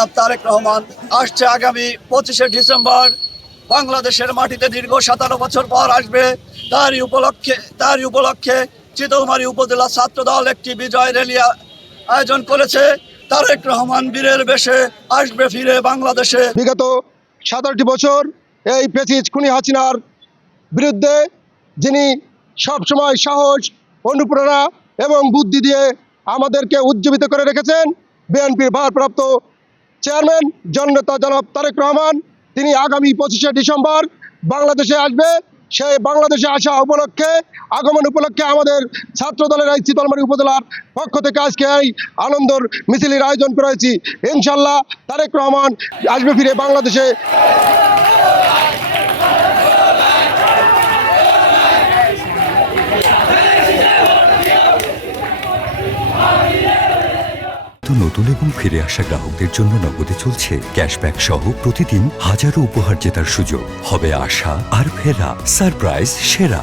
জনাব তারেক রহমান আসছে আগামী 25শে ডিসেম্বর বাংলাদেশের মাটিতে দীর্ঘ 17 বছর পর আসবে। তারই উপলক্ষে চিতলমারী উপজেলা ছাত্রদল একটি বিজয় র্যালি আয়োজন করেছে। তারেক রহমান বীরের বেশে আসবে ফিরে বাংলাদেশে। বিগত 17টি বছর এই পেচিজ খুনি হাসিনার বিরুদ্ধে যিনি সবসময় সাহস, অনুপ্রেরণা এবং বুদ্ধি দিয়ে আমাদেরকে উজ্জীবিত করে রেখেছেন, বিএনপির ভারপ্রাপ্ত চেয়ারম্যান জননেতা জনাব তারেক রহমান, তিনি আগামী 25শে ডিসেম্বর বাংলাদেশে আসবে। সেই বাংলাদেশে আসা উপলক্ষে, আগমন উপলক্ষে আমাদের ছাত্র দলের এই চিতলমারী উপজেলার পক্ষ থেকে আজকে এই আনন্দর মিছিলের আয়োজন করেছি। ইনশাল্লাহ তারেক রহমান আসবে ফিরে বাংলাদেশে। নতুন এবং ফিরে আসা গ্রাহকদের জন্য নগদে চলছে ক্যাশব্যাক সহ প্রতিদিন হাজারো উপহার জেতার সুযোগ। হবে আশা আর ফেরা, সারপ্রাইজ সেরা।